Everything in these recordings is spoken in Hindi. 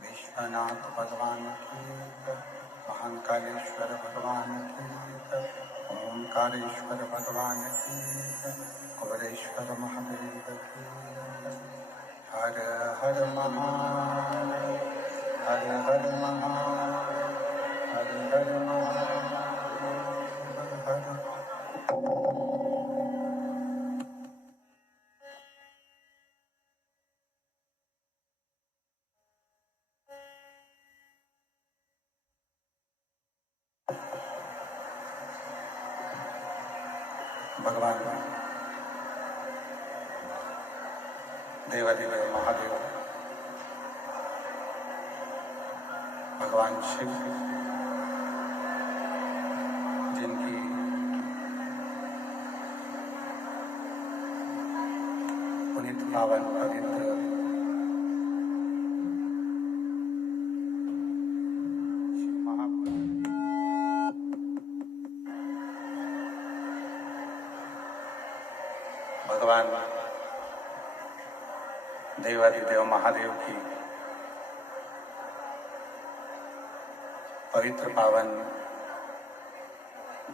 विश्वनाथ भगवान की जय, महाकालेश्वर भगवान की जय, ओंकारेश्वर भगवान की जय, कुबेरेश्वर महादेव की जय। हर हर महादेव, हर हर महादेव, हर हर महादेव, हर हर। भगवान देवादिदेव महादेव भगवान शिव जिनकी पुनीत पावन पवित्र भगवान देवादिदेव महादेव की पवित्र पावन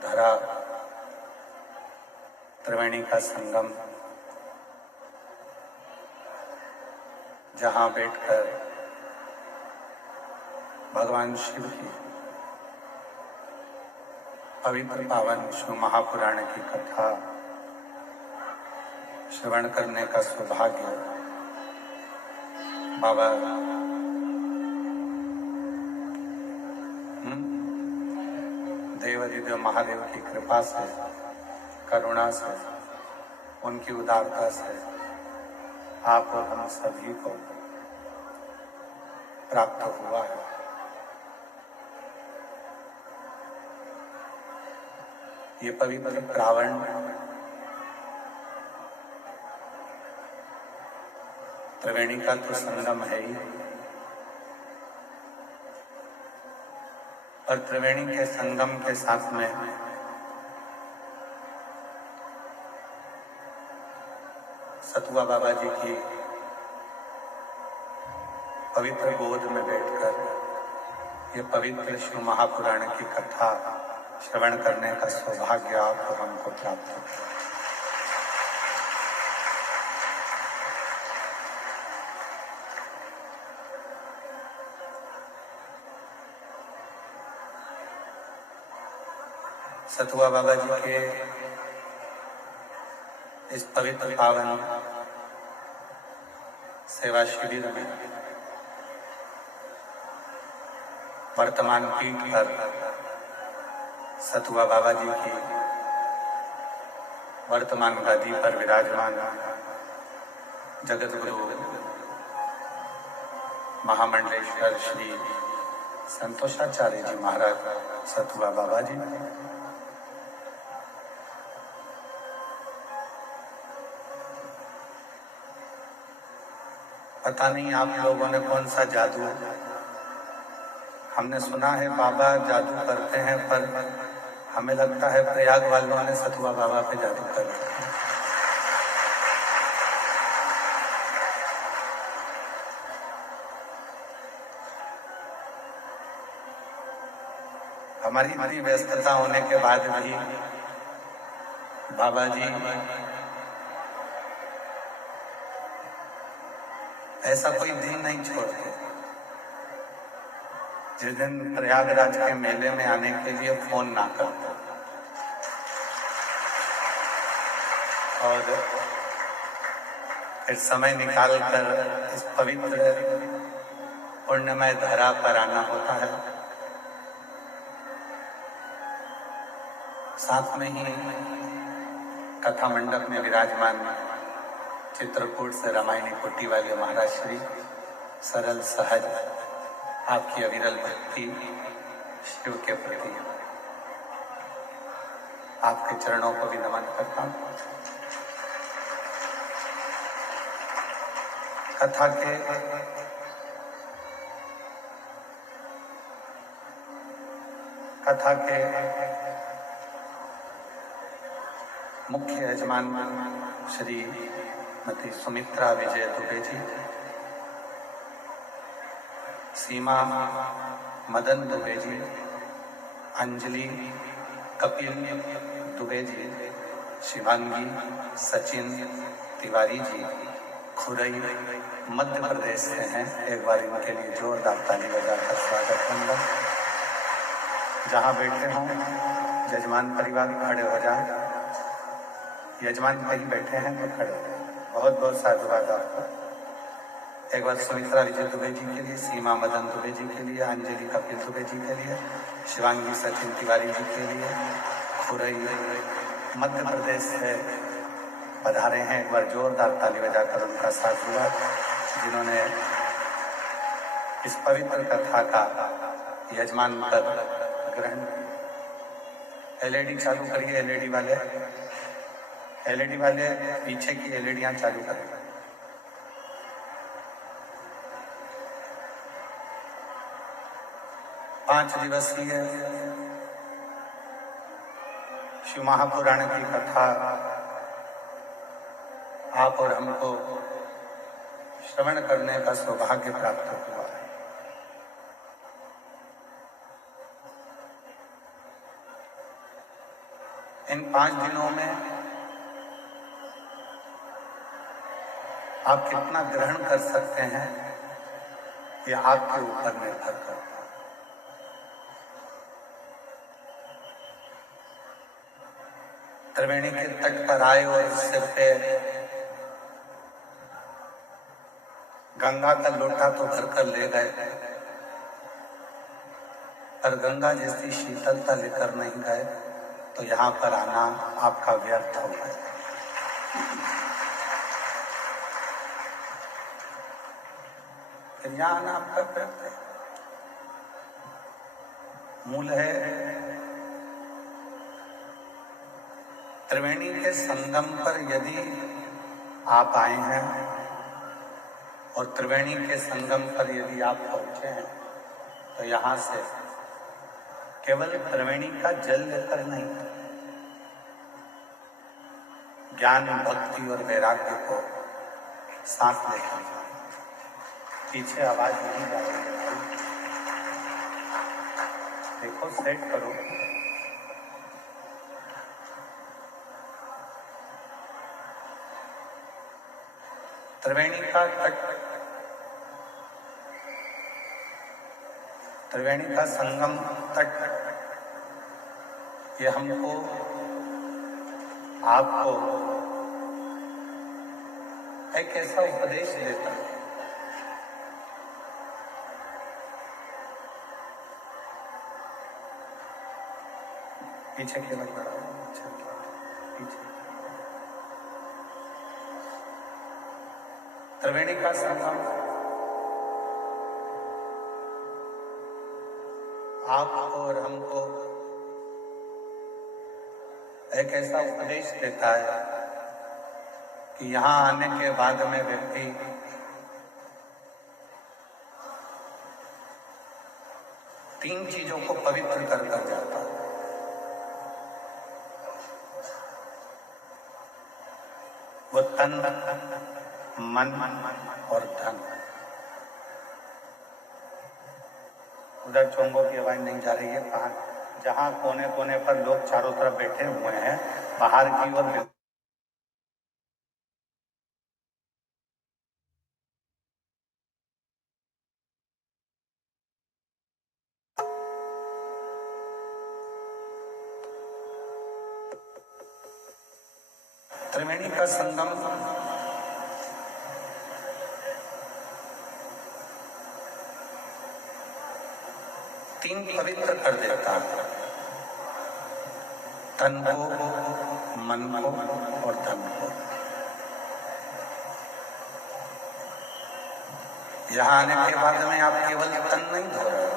धरा त्रिवेणी का संगम, जहां बैठकर भगवान शिव की पवित्र पावन शिव महापुराण की कथा श्रवण करने का सौभाग्य बाबा देवादिदेव महादेव की कृपा से, करुणा से, उनकी उदारता से आप और हम सभी को प्राप्त हुआ है। ये पवित्र श्रावण त्रिवेणी का तो संगम है ही, और त्रिवेणी के संगम के साथ में सतुआ बाबा जी की पवित्र गोद में बैठकर ये पवित्र शिव महापुराण की कथा श्रवण करने का सौभाग्य आप हमको प्राप्त हो। सतुआ बाबा जी के इस पवित्र पावन सेवा शिविर में वर्तमान पीठ पर सतुआ बाबा जी की वर्तमान गद्दी पर विराजमान जगत गुरु महामंडलेश्वर श्री संतोषाचार्य जी महाराज सतुआ बाबा जी, पता नहीं आप लोगों ने कौन सा जादू, हमने सुना है बाबा जादू करते हैं, पर हमें लगता है प्रयाग वालों ने सतुआ बाबा पे जादू कर रखा है। हमारी इतनी व्यस्तता होने के बाद भी बाबा जी ऐसा कोई दिन नहीं छोड़ते जिस दिन प्रयागराज के मेले में आने के लिए फोन ना करते। और फिर समय निकाल कर इस पवित्र पुण्यमय धरा पर आना होता है। साथ में ही कथा मंडप में विराजमान चित्रकूट से रामायणी कुटी वाले महाराज श्री सरल सहज आपकी अविरल भक्ति शिव के प्रति आपके चरणों को भी नमन करता हूँ। कथा के मुख्य यजमान श्रीमती सुमित्रा विजय दुबे जी, सीमा मदन दुबे जी, अंजलि कपिल दुबे जी, शिवांगी सचिन तिवारी जी खुरई मध्य प्रदेश से हैं। एक बार इनके लिए जोरदार ताली बजाकर स्वागत करूंगा। जहाँ बैठे हों यजमान परिवार खड़े हो जाए। यजमान कहीं बैठे हैं तो खड़े। बहुत बहुत साधुवाद आपको। एक बार सुमित्रा विजय दुबे जी के लिए, सीमा मदन दुबे जी के लिए, अंजलि कपिल दुबे जी के लिए, शिवांगी सचिन तिवारी जी के लिए, खुरई मध्य प्रदेश से पधारे हैं। एक बार जोरदार ताली बजाकर उनका साधुवाद, जिन्होंने इस पवित्र कथा का यजमान पद ग्रहण। एलईडी चालू करिए। एलईडी वाले पीछे की एलईडियां चालू करें। पांच दिवसीय शिव महापुराण की कथा आप और हमको श्रवण करने का सौभाग्य प्राप्त हुआ है। इन 5 दिनों में आप कितना ग्रहण कर सकते हैं ये आपके ऊपर निर्भर करता है। त्रिवेणी के तट पर आए और सिर पे गंगा का लोटा तो भरकर ले गए, पर गंगा जैसी शीतलता लेकर नहीं गए, तो यहाँ पर आना आपका व्यर्थ हो गया। फिर यहाँ आना आपका व्यर्थ है। मूल है त्रिवेणी के संगम पर यदि आप आए हैं और त्रिवेणी के संगम पर यदि आप पहुंचे हैं, तो यहाँ से केवल त्रिवेणी का जल लेकर नहीं, ज्ञान भक्ति और वैराग्य को सांस लेकर। पीछे आवाज नहीं जा रही है, देखो सेट करो। त्रिवेणी का तट, त्रिवेणी का संगम तट, ये हमको आपको एक ऐसा उपदेश देता है। पीछे केवल पीछे त्रिवेणी का संगम आपको और हमको एक ऐसा उपदेश देता है कि यहां आने के बाद में व्यक्ति तीन चीजों को पवित्र कर कर जाता है। वो तन, मन और धन। उधर चोंगों की आवाज नहीं जा रही है। जहां कोने कोने पर लोग चारों तरफ बैठे हुए हैं, बाहर की ओर त्रिवेणी का संगम तीन पवित्र कर देता है, तन को, मन को और धन को। यहां आने के बाद में आप केवल तन नहीं धो रहे,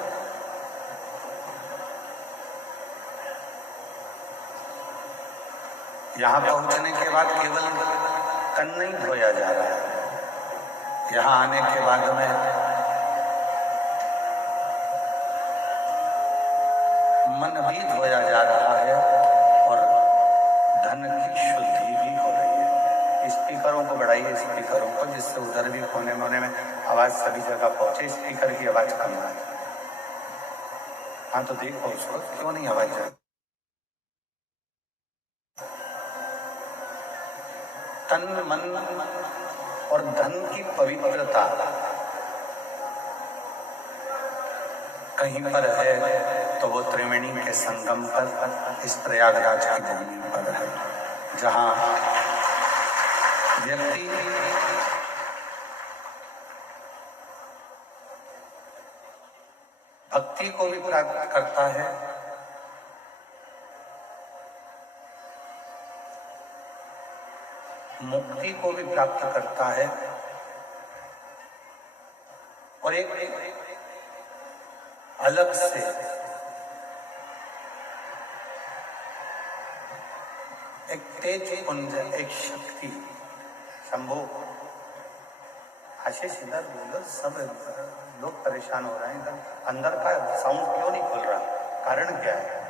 यहां पहुंचने के बाद केवल तन नहीं धोया जा रहा है, यहां आने के बाद में मन भी धोया जा रहा है और धन की शुद्धि भी हो रही है। स्पीकरों को बढ़ाइए, स्पीकरों को, जिससे उधर भी कोने मोने में आवाज सभी जगह पहुंचे। स्पीकर की आवाज कम आए। हाँ तो देखो उसको, क्यों नहीं आवाज जाए। तन, मन और धन की पवित्रता कहीं पर है तो वो त्रिवेणी के संगम पर, इस प्रयागराज की भूमि पर है, जहां व्यक्ति भक्ति को भी प्राप्त करता है, मुक्ति को भी प्राप्त करता है और एक अलग से एक तेज पुंज, एक शक्ति। शंभो आशीष इधर बोलो, सब लोग परेशान हो रहे हैं। इधर अंदर का साउंड क्यों नहीं खुल रहा, कारण क्या है?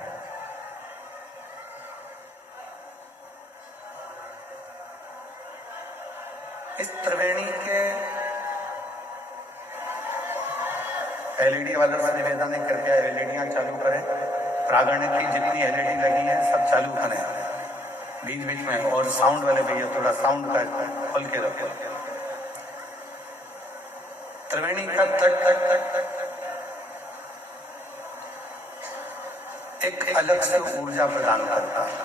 इस त्रिवेणी के एलईडी वालों से निवेदन है, कृपया एलईडियां चालू करें। प्रांगण की जितनी एलईडी लगी है सब चालू करें बीच बीच में। और साउंड वाले भैया थोड़ा साउंड का खोल के रखो। त्रिवेणी का तट एक अलग से ऊर्जा प्रदान करता है।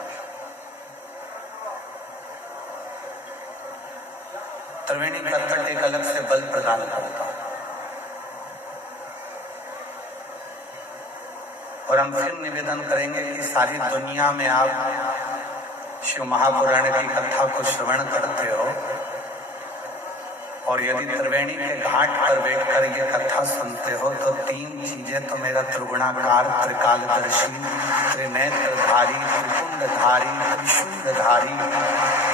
त्रिवेणी का तट एक अलग से बल प्रदान करता है। और हम फिर निवेदन करेंगे कि सारी दुनिया में आप शिव महापुराण की कथा को श्रवण करते हो और यदि त्रिवेणी के घाट पर बैठकर ये कथा सुनते हो तो तीन चीजें तो मेरा त्रिगुणाकार, त्रिकालदर्शी, त्रिनेत्रधारी, त्रिपुंडधारी, त्रिशूलधारी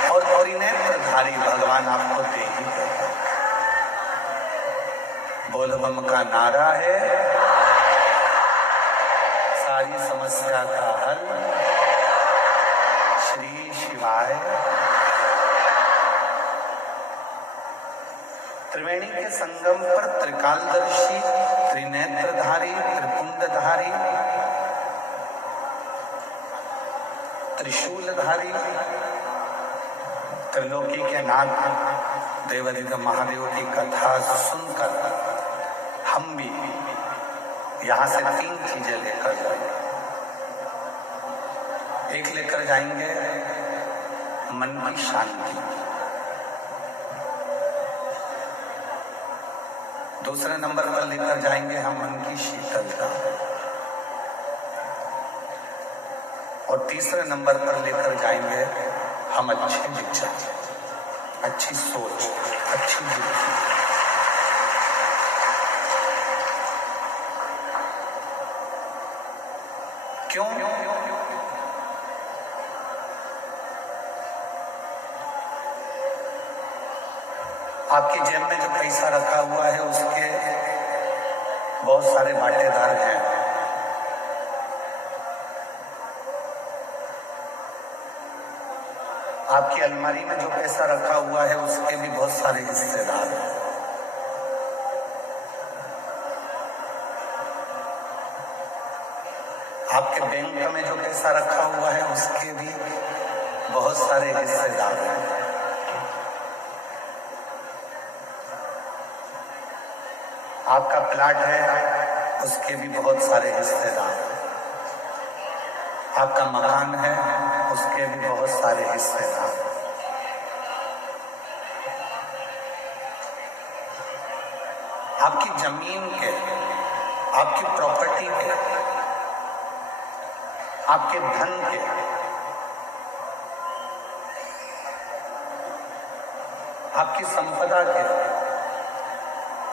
और त्रिनेत्रधारी भगवान आपको दे ही देगा। बोल बम का नारा है, सारी समस्या का हल श्री शिवाय। त्रिवेणी के संगम पर त्रिकालदर्शी, त्रिनेत्रधारी, त्रिपुंडधारी, त्रिशूलधारी, त्रिलोकी के नाथ देवाधिदेव महादेव की कथा सुनकर हम भी यहां से तीन चीजें लेकर जाएंगे। एक लेकर जाएंगे मन की शांति, दूसरे नंबर पर लेकर जाएंगे हम मन की शीतलता और तीसरे नंबर पर लेकर जाएंगे हम अच्छे विचार। अच्छी सोच, अच्छी बुद्धि। क्यों? आपकी जेब में जो पैसा रखा हुआ है उसके बहुत सारे बाटेदार हैं। आपकी अलमारी में जो पैसा रखा हुआ है उसके भी बहुत सारे हिस्सेदार हैं। आपके बैंक में जो पैसा रखा हुआ है उसके भी बहुत सारे हिस्सेदार हैं। आपका प्लाट है उसके भी बहुत सारे हिस्सेदार हैं। आपका मकान है उसके भी बहुत सारे हिस्सेदार हैं। आपकी जमीन के, आपकी प्रॉपर्टी के, आपके धन के, आपकी संपदा के,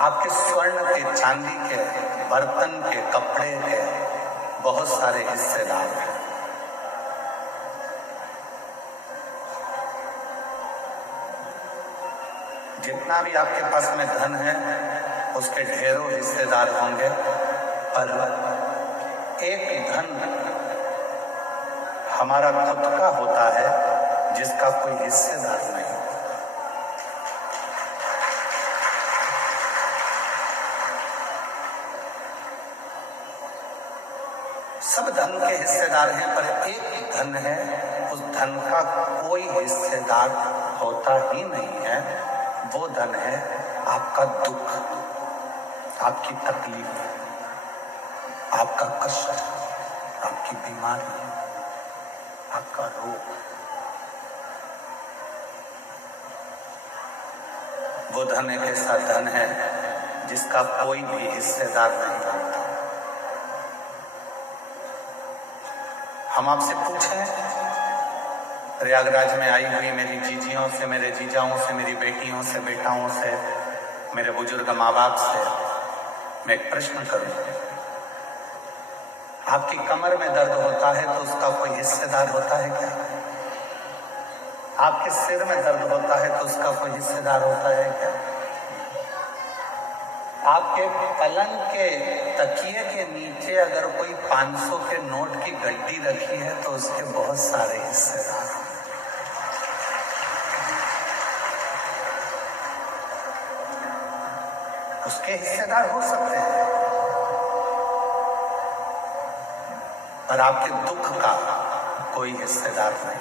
आपके स्वर्ण के, चांदी के, बर्तन के, कपड़े के बहुत सारे हिस्सेदार हैं। जितना भी आपके पास में धन है उसके ढेरों हिस्सेदार होंगे, पर एक धन हमारा खुद का होता है जिसका कोई हिस्सेदार नहीं। सब धन के हिस्सेदार हैं, पर एक धन है, उस धन का कोई हिस्सेदार होता ही नहीं है। वो धन है आपका दुख, आपकी तकलीफ, आपका कष्ट, आपकी बीमारी, आपका रोग। वो धन एक ऐसा धन है जिसका कोई भी हिस्सेदार नहीं होता। हम आपसे पूछें, प्रयागराज में आई हुई मेरी जीजियों से, मेरे जीजाओं से, मेरी बेटियों से, बेटाओं से, मेरे बुजुर्ग माँ बाप से मैं एक प्रश्न करूं, आपकी कमर में दर्द होता है तो उसका कोई हिस्सेदार होता है क्या? आपके सिर में दर्द होता है तो उसका कोई हिस्सेदार होता है क्या? आपके पलंग के तकिए के नीचे अगर कोई 500 के नोट की गड्डी रखी है तो उसके बहुत सारे हिस्सेदार हैं। उसके हिस्सेदार हो सकते हैं, पर आपके दुख का कोई हिस्सेदार नहीं,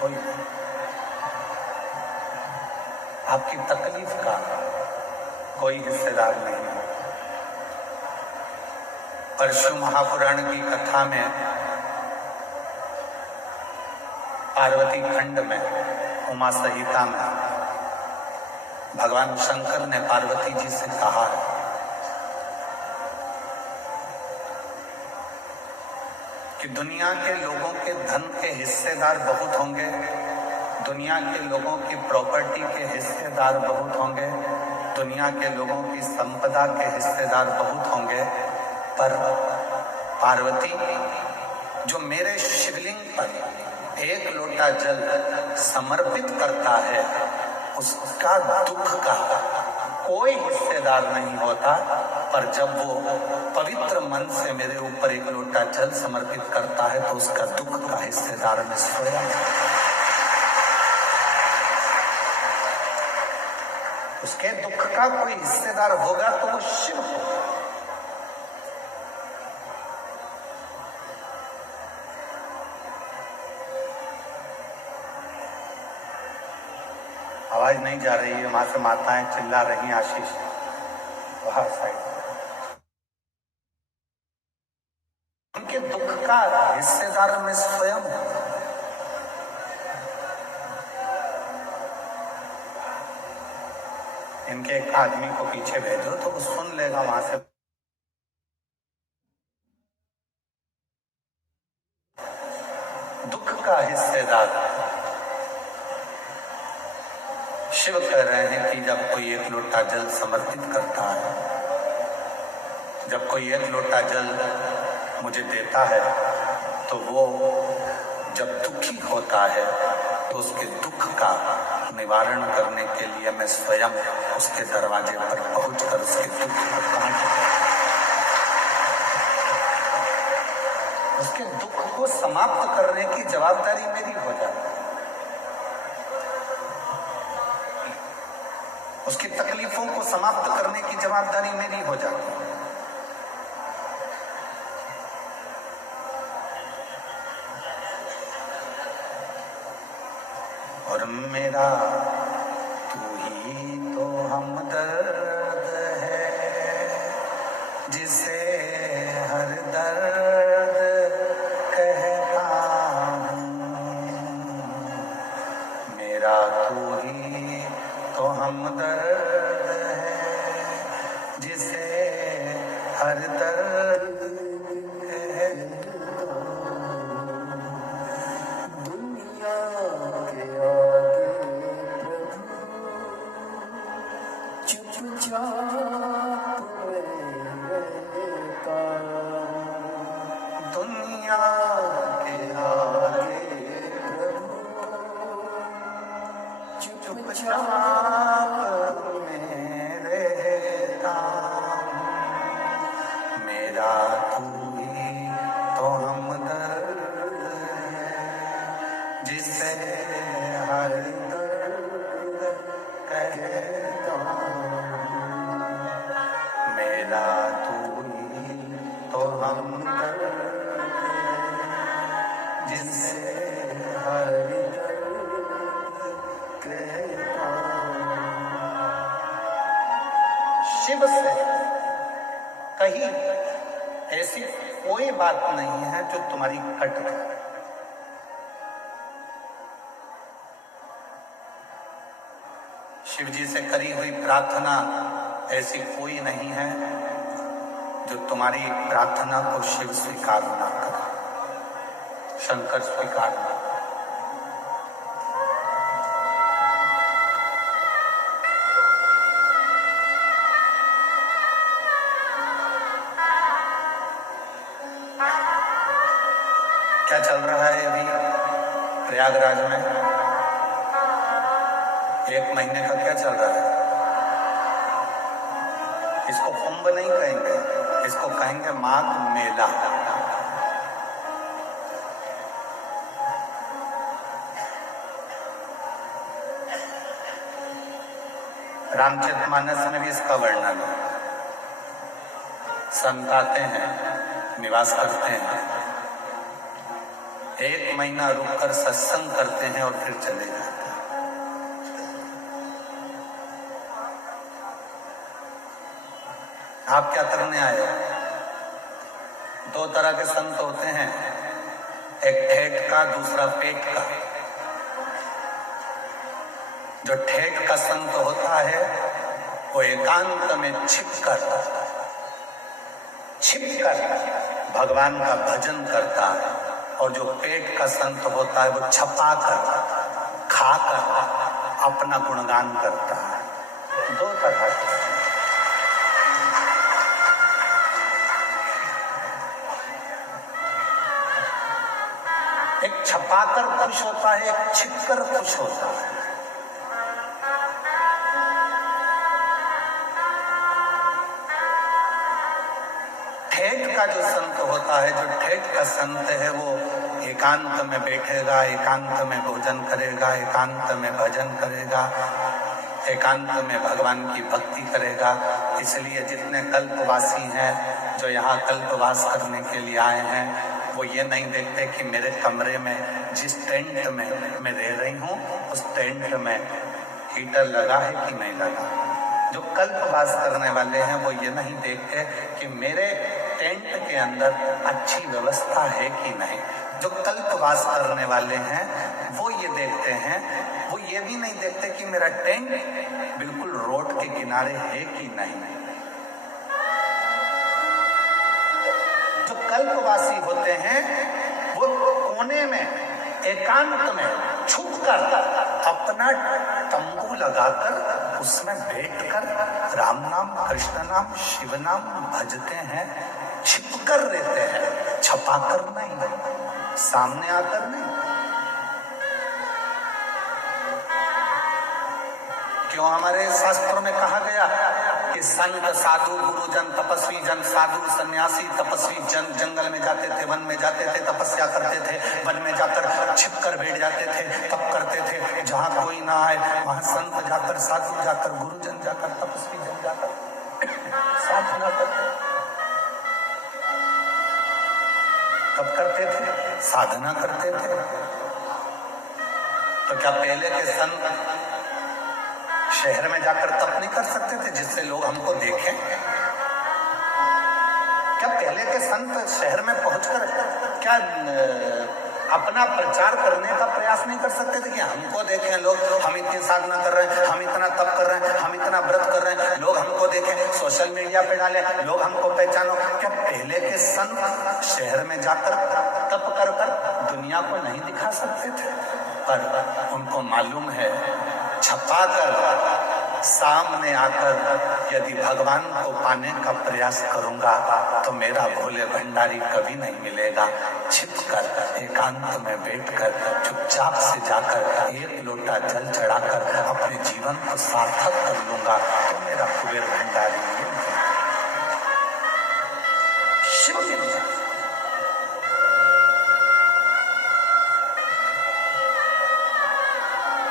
कोई नहीं। आपकी तकलीफ का कोई हिस्सेदार नहीं है। परशु महापुराण की कथा में पार्वती खंड में उमा संहिता में भगवान शंकर ने पार्वती जी से कहा है कि दुनिया के लोगों के धन के हिस्सेदार बहुत होंगे, दुनिया के लोगों की प्रॉपर्टी के हिस्सेदार बहुत होंगे, दुनिया के लोगों की संपदा के हिस्सेदार बहुत होंगे, पर पार्वती जो मेरे शिवलिंग पर एक लोटा जल समर्पित करता है उसका दुख का कोई हिस्सेदार नहीं होता, पर जब वो पवित्र मन से मेरे ऊपर एक लोटा जल समर्पित करता है तो उसका दुख का हिस्सेदार मैं स्वयं। उसके दुख का कोई हिस्सेदार होगा तो वो शिव होगा। आवाज नहीं जा रही है, वहां से माताएं चिल्ला रही हैं, आशीष वहां साइड। उनके दुख का हिस्सेदार मैं स्वयं हूं। इनके एक आदमी को पीछे भेजो तो वो सुन लेगा वहां से। दुख का हिस्सेदार शिव कह रहे हैं कि जब कोई एक लोटा जल समर्पित करता है, जब कोई एक लोटा जल मुझे देता है, तो वो जब दुखी होता है तो उसके दुख का निवारण करने के लिए मैं स्वयं उसके दरवाजे पर पहुंचकर उसके दुख को काट कर उसके दुख को समाप्त करने की जवाबदारी मेरी हो जाती है। उसकी तकलीफों को समाप्त करने की जवाबदारी मेरी हो जाती है। और मेरा तू ही तो हमदर्द है, जिसे हर दर्द कहता हूँ। मेरा तू ही तो हमदर्द है, जिसे हर दर्द कहता हूँ। दुनिया के आगे प्रभु चुपचाप में रहता। दुनिया के आगे चुपचाप में रहता। मेरा तू ही तो हमदर्द है, जिसे हर दर्द कहता हूँ। मेरा तू ही तो हमदर्द है, जिसे हर शिव से कहीं ऐसी कोई बात नहीं है जो तुम्हारी कट जाए। शिव जी से करी हुई प्रार्थना ऐसी कोई नहीं है जो तुम्हारी प्रार्थना को शिव स्वीकार ना करे, शंकर स्वीकार ना करे। क्या चल रहा है अभी प्रयागराज में? 1 महीने का क्या चल रहा है? इसको कुंभ नहीं कहेंगे, इसको कहेंगे माघ मेला। रामचरितमानस में भी इसका वर्णन है। संत आते हैं, निवास करते हैं, 1 महीना रुककर सत्संग करते हैं और फिर चले जाते हैं। आप क्या करने आए हो? 2 तरह के संत होते हैं, एक ठेठ का, दूसरा पेट का। जो ठेठ का संत होता है वो एकांत में छिपकर भगवान का भजन करता है, और जो पेट का संत होता है वो छपाकर खाकर अपना गुणगान करता है। 2 तरह के। एक छपाकर खुश होता है, एक छिपकर खुश होता है। ठेठ का जो संत होता है, जो ठेठ का संत है, वो एकांत में बैठेगा, एकांत में भोजन करेगा, एकांत में भजन करेगा, एकांत में भगवान की भक्ति करेगा। इसलिए जितने कल्पवासी हैं जो यहाँ कल्पवास करने के लिए आए हैं, वो ये नहीं देखते कि मेरे कमरे में जिस टेंट में मैं रह रही हूँ उस टेंट में हीटर लगा है कि नहीं लगा। जो कल्पवास करने वाले हैं वो ये नहीं देखते कि मेरे टेंट के अंदर अच्छी व्यवस्था है कि नहीं। जो कल्पवास करने वाले हैं वो ये देखते हैं, वो ये भी नहीं देखते कि मेरा टेंट बिल्कुल रोड के किनारे है कि नहीं। जो कल्पवासी होते हैं वो कोने में एकांत में छुपकर अपना तंबू लगाकर उसमें बैठकर राम नाम, कृष्ण नाम, शिव नाम भजते हैं, छिपकर रहते हैं, छपाकर नहीं, सामने आकर नहीं। क्यों हमारे शास्त्रों में कहा गया कि संत, साधु, गुरुजन, तपस्वी जन, साधु, सन्यासी, तपस्वी जन जंगल में जाते थे, वन में जाते थे, तपस्या करते थे, वन में जाकर छिपकर बैठ जाते थे, तप करते थे, जहां कोई ना आए वहां संत जाकर, साधु जाकर, गुरुजन जाकर, तपस्वी जन जाकर साधना करते। कब करते थे? साधना करते थे। तो क्या पहले के संत शहर में जाकर तप नहीं कर सकते थे जिससे लोग हमको देखें? क्या पहले के संत शहर में पहुंचकर क्या अपना प्रचार करने का प्रयास नहीं कर सकते थे कि हमको देखें लोग, हम इतनी साधना कर रहे हैं, हम इतना तप कर रहे हैं, हम इतना व्रत कर रहे हैं, लोग हमको देखें, सोशल मीडिया पे डालें, लोग हमको पहचानो? क्या पहले के संत शहर में जाकर तप कर दुनिया को नहीं दिखा सकते थे? पर उनको मालूम है छपाकर सामने आकर यदि भगवान को पाने का प्रयास करूंगा तो मेरा भोले भंडारी कभी नहीं मिलेगा। छिपकर एकांत में बैठकर चुपचाप से जाकर एक लोटा जल चढ़ाकर अपने जीवन को सार्थक कर लूंगा तो मेरा कुबेर भंडारी मिल जाएगा, शिव मिल जाएगा।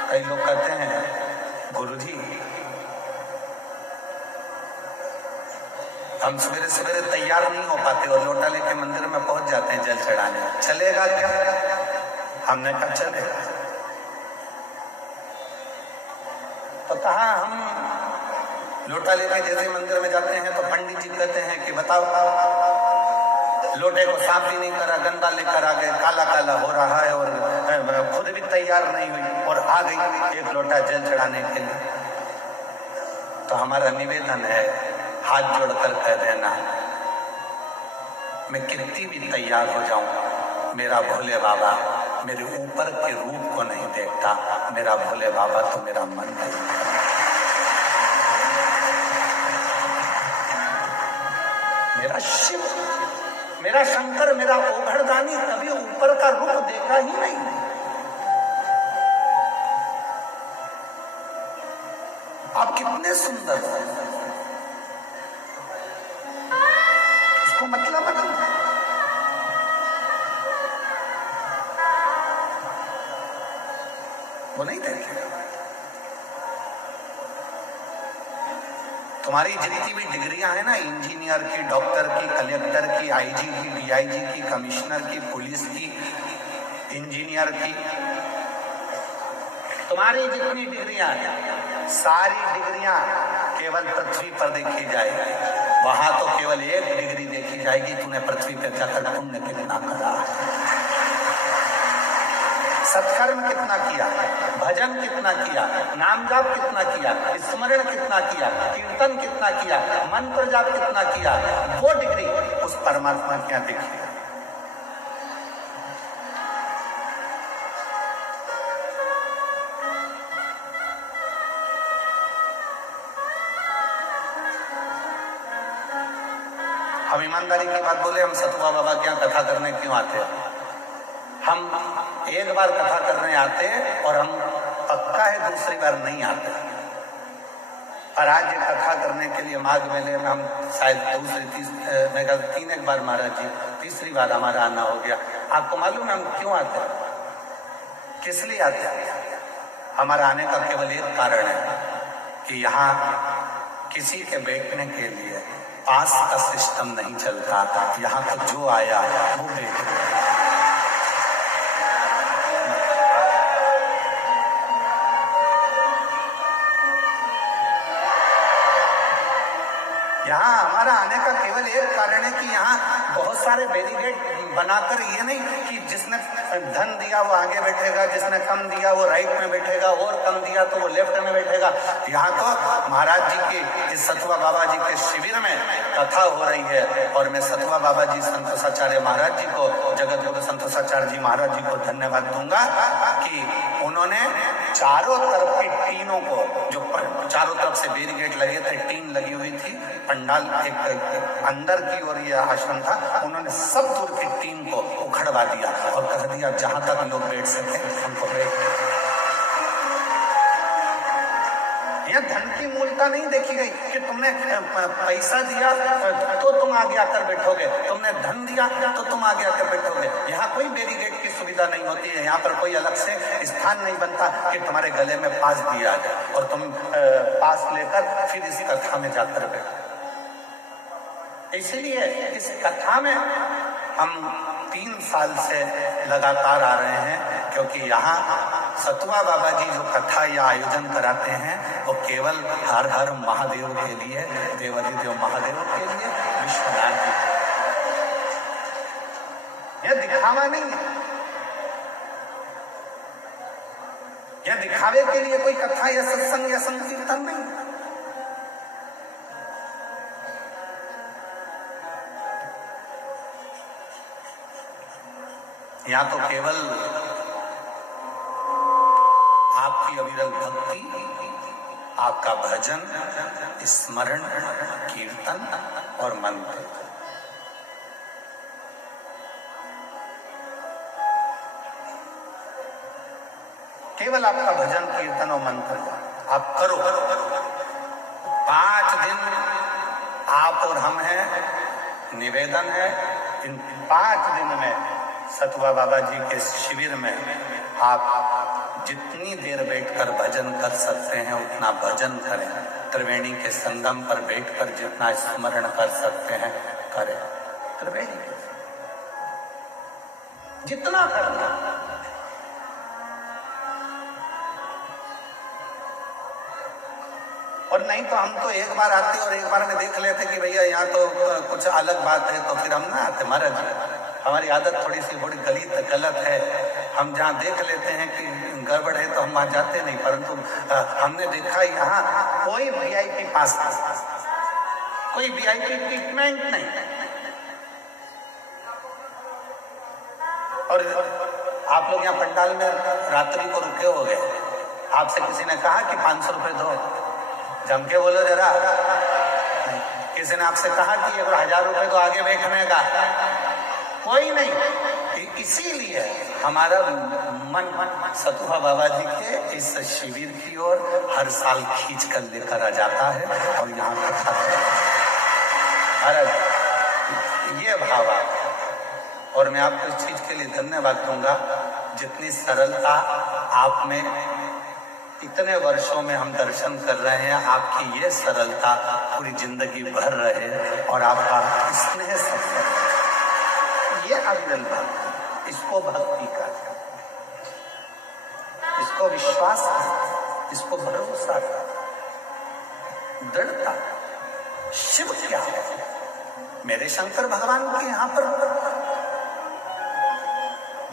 कई लोग कहते हैं गुरुजी हम सवेरे सवेरे तैयार नहीं हो पाते और लोटा लेके मंदिर में पहुंच जाते हैं जल चढ़ाने, चलेगा क्या? हमने कहा चलेगा। तो कहा हम लोटा लेके जैसे मंदिर में जाते हैं तो पंडित जी कहते हैं कि बताओ, लोटे को साफ भी नहीं करा, गंदा लेकर आ गए, काला काला हो रहा है और खुद भी तैयार नहीं हुई और आ गई एक लोटा जल चढ़ाने के लिए। तो हमारा निवेदन है, हाथ जोड़कर कह देना, मैं कितनी भी तैयार हो जाऊं, मेरा भोले बाबा मेरे ऊपर के रूप को नहीं देखता, मेरा भोले बाबा तो मेरा मन देखता। मेरा शिव, मेरा शंकर, मेरा ओघड़दानी कभी ऊपर का रूप देखा ही नहीं। आप कितने सुंदर हो, उसको मतलब नहीं। वो नहीं देखेगा। तुम्हारी जितनी भी डिग्रियां हैं ना, इंजीनियर की, डॉक्टर की, कलेक्टर की, आईजी की, डीआईजी की, कमिश्नर की, पुलिस की, इंजीनियर की, तुम्हारी जितनी डिग्रियां हैं सारी डिग्रियां केवल पृथ्वी पर देखी जाएगी। वहां तो केवल एक डिग्री देखी जाएगी, तूने पृथ्वी पर जाकर पुण्य कितना करा, सत्कर्म कितना किया, भजन कितना किया, नाम जाप कितना किया, स्मरण कितना किया, कीर्तन कितना किया, मंत्र जाप कितना किया, वो डिग्री उस परमात्मा क्या दिखी। हम ईमानदारी की बात बोले, हम सतुआ बाबा के यहाँ कथा करने क्यों आते हैं? हम एक बार कथा करने आते और हम पक्का है दूसरी बार नहीं आते। और आज ये कथा करने के लिए माघ मेले में हम शायद मैं कहता 3 बार महाराज जी, तीसरी बार हमारा आना हो गया। आपको मालूम है हम क्यों आते हैं, किस लिए आते हैं? हमारा आने का केवल एक कारण है कि यहाँ किसी के बैठने के लिए पास का सिस्टम नहीं चलता, यहाँ तो जो आया वो बैठ गया। यहाँ हमारा आने का केवल एक कारण है कि यहाँ बहुत सारे बैरिकेड बनाकर, ये नहीं कि जिसने धन दिया वो आगे बैठेगा, जिसने कम दिया वो राइट में बैठेगा, और कम दिया तो वो लेफ्ट में बैठेगा। यहाँ तो महाराज जी के इस सतुआ बाबा जी के शिविर में कथा हो रही है, और मैं सतुआ बाबा जी संतोषाचार्य महाराज जी को, जगत गुरु संतोषाचार्य जी महाराज जी को धन्यवाद दूंगा कि उन्होंने चारों तरफ की टीनों को, जो चारों तरफ से बैरिकेड लगे थे, टीन लगी हुई थी, पंडाल एक अंदर की ओर यह आश्रम था, उन्होंने सब दूर की टीन को उखड़वा दिया और कह दिया जहां तक लोग बैठ सके हमको बैठ। यह धन की मूलता नहीं देखी गई कि तुमने पैसा दिया तो तुम आगे आकर बैठोगे, तुमने धन दिया तो तुम आगे आकर बैठोगे। यहाँ कोई बैरिकेड की सुविधा नहीं होती है, यहाँ पर कोई अलग से स्थान नहीं बनता कि तुम्हारे गले में पास दिया जाए और तुम पास लेकर फिर इस कथा में जाकर बैठो। इसलिए इस कथा में हम 3 साल से लगातार आ रहे हैं, क्योंकि यहाँ सतुआ बाबा जी जो कथा या आयोजन कराते हैं वो केवल हर हर महादेव के लिए, देवादिदेव महादेव के लिए, विश्वनाथ जी, यह दिखावा नहीं है। यह दिखावे के लिए कोई कथा या सत्संग या संकीर्तन नहीं। यहाँ तो केवल आपकी अविरल भक्ति, आपका भजन, स्मरण, कीर्तन और मंत्र। केवल आपका भजन, कीर्तन और मंत्र आप करो। 5 दिन आप और हम हैं, निवेदन है इन 5 दिन में सतुआ बाबा जी के शिविर में आप जितनी देर बैठकर भजन कर सकते हैं उतना भजन करें। त्रिवेणी के संगम पर बैठकर जितना स्मरण कर सकते हैं करें। त्रिवेणी जितना करना। और नहीं तो हम तो एक बार आते और एक बार में देख लेते कि भैया यहाँ तो कुछ अलग बात है, तो फिर हम ना आते। महाराज हमारी आदत थोड़ी सी बड़ी गलत है, हम जहाँ देख लेते हैं कि गड़बड़ है तो हम वहां जाते नहीं। परंतु हमने देखा यहाँ कोई वीआईपी पास, कोई वीआईपी ट्रीटमेंट नहीं। और आप लोग यहाँ पंडाल में रात्रि को रुके हो गए, आपसे किसी ने कहा कि 500 रुपए दो, जम के बोलो जरा। किसी ने आपसे कहा कि 1000 रुपए तो आगे बैठने का, कोई नहीं। इसीलिए हमारा मन सतुआ बाबा जी के इस शिविर की ओर हर साल खींच कर लेकर आ जाता है और यहाँ कथा महाराज ये भाव आप। और मैं आपको इस चीज के लिए धन्यवाद दूंगा, जितनी सरलता आप में इतने वर्षों में हम दर्शन कर रहे हैं, आपकी ये सरलता पूरी जिंदगी भर रहे और आपका स्नेह सत्संग, ये अविरल भक्ति, इसको भक्ति का, इसको विश्वास का, इसको भरोसा का, दृढ़ता। शिव क्या है? मेरे शंकर भगवान के यहाँ पर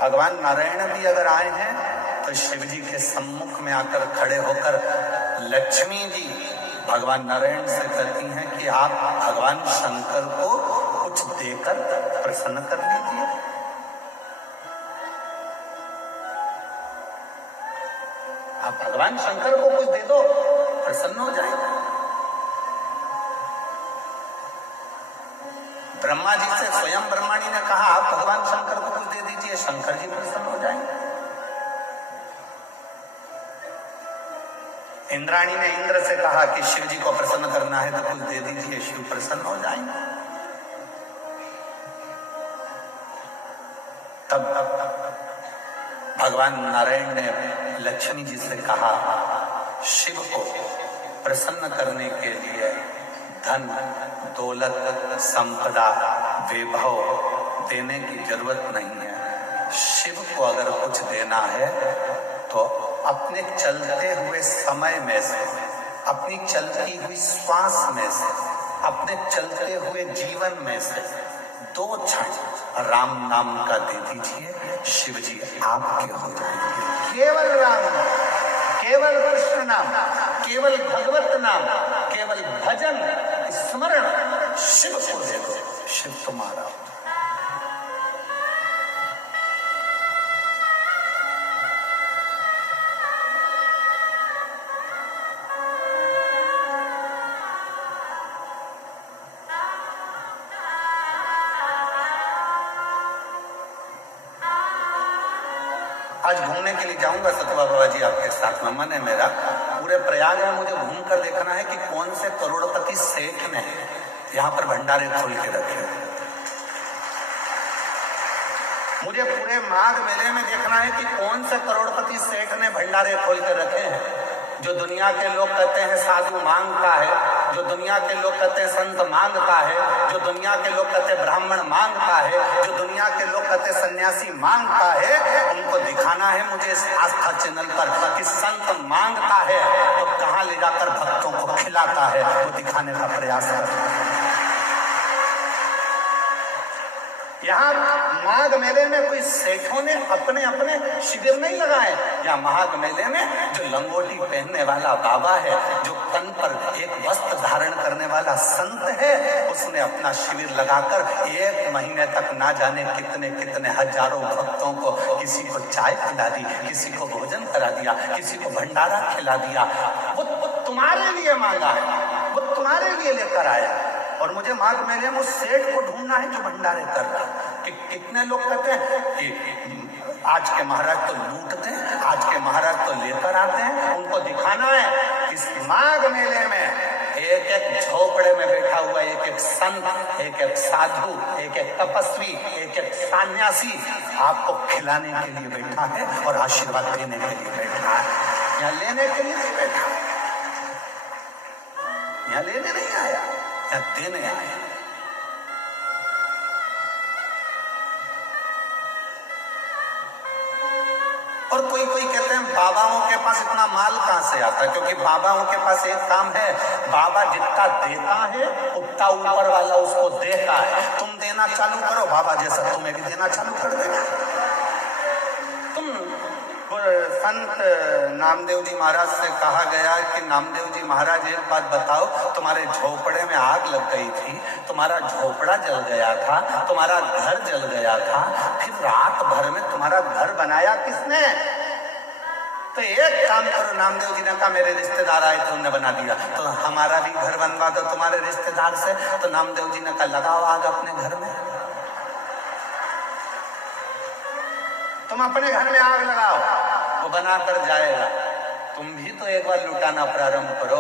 भगवान नारायण भी अगर आए हैं तो शिव जी के सम्मुख में आकर खड़े होकर लक्ष्मी जी भगवान नारायण से कहती हैं कि आप भगवान शंकर को कुछ देकर प्रसन्न कर लीजिए। आप भगवान शंकर को कुछ दे दो, प्रसन्न हो जाएगा। ब्रह्मा जी से स्वयं ब्रह्मा जी ने कहा आप भगवान शंकर को कुछ दे दीजिए, शंकर जी प्रसन्न हो जाएंगे। इंद्राणी ने इंद्र से कहा कि शिव जी को प्रसन्न करना है तो कुछ दे दीजिए, शिव प्रसन्न हो जाएंगे। तब भगवान नारायण ने लक्ष्मी जी से कहा शिव को प्रसन्न करने के लिए धन, दौलत, संपदा, वैभव देने की जरूरत नहीं है। शिव को अगर कुछ देना है तो अपने चलते हुए समय में से, अपनी चलती हुई श्वास में से अपने चलते हुए जीवन में से 2 क्षण राम नाम का दे दीजिए, शिव जी आपके हो जाएंगे। केवल राम, केवल कृष्ण नाम, केवल भगवत नाम, केवल भजन स्मरण शिव को दे दो, शिव तुम्हारा। आज घूमने के लिए जाऊंगा सतवा बाबा जी आपके साथ में, मन है मेरा। पूरे प्रयाग में मुझे घूम कर देखना है कि कौन से करोड़पति सेठ ने यहाँ पर भंडारे खोल के रखे। मुझे पूरे माघ मेले में देखना है कि कौन से करोड़पति सेठ ने भंडारे खोल के रखे हैं। जो दुनिया के लोग कहते हैं साधु मांगता है, जो दुनिया के लोग कहते हैं संत मांगता है, जो दुनिया के लोग कहते हैं ब्राह्मण मांगता है, जो दुनिया के लोग कहते हैं सन्यासी मांगता है, उनको दिखाना है मुझे इस आस्था चैनल पर कि संत मांगता है तो कहाँ ले जाकर भक्तों को खिलाता है, वो दिखाने का प्रयास कर। यहाँ माघ मेले में कोई सेठों ने अपने अपने शिविर नहीं लगाए। यहाँ माघ मेले में जो लंगोटी पहनने वाला बाबा है, जो तन पर एक वस्त्र धारण करने वाला संत है, उसने अपना शिविर लगाकर 1 महीने तक ना जाने कितने कितने हजारों भक्तों को, किसी को चाय पिला दी, किसी को भोजन करा दिया, किसी को भंडारा खिला दिया। वो तुम्हारे लिए मांगा है, वो तुम्हारे लिए लेकर आया। और मुझे माघ मेले में उस सेठ को ढूंढना है जो भंडारे कर रहा है। कि कितने लोग कहते हैं कि आज के महाराज तो लूटते हैं, आज के महाराज तो लेकर आते हैं। उनको दिखाना है इस माघ मेले में एक एक झोपड़े में बैठा हुआ एक एक संत, एक एक साधु, एक एक तपस्वी, एक एक सन्यासी आपको खिलाने के लिए बैठा है और आशीर्वाद देने के लिए बैठा है। यहाँ लेने के लिए नहीं बैठा, यहाँ लेने नहीं आया, यहाँ देने आया। और कोई कोई कहते हैं बाबाओं के पास इतना माल कहां से आता है, क्योंकि बाबाओं के पास एक काम है, बाबा जितना देता है उतना ऊपर वाला उसको देता है। तुम देना चालू करो, बाबा जैसा तुम्हें भी देना चालू कर देगा। तुम संत नामदेव जी महाराज से कहा गया कि नामदेव जी महाराज एक बात बताओ, तुम्हारे झोपड़े में आग लग गई थी, तुम्हारा झोपड़ा जल गया था, तुम्हारा घर जल गया था, फिर रात भर में तुम्हारा घर बनाया किसने? तो एक काम करो, नामदेव जी ने कहा मेरे रिश्तेदार आए थे उन्होंने बना दिया, तो हमारा भी घर बनवा दो तुम्हारे रिश्तेदार से। तो नामदेव जी ने कहा लगाओ आग अपने घर में, तुम अपने घर में आग लगाओ, वो बनाकर जाएगा। तुम भी तो एक बार लुटाना प्रारंभ करो,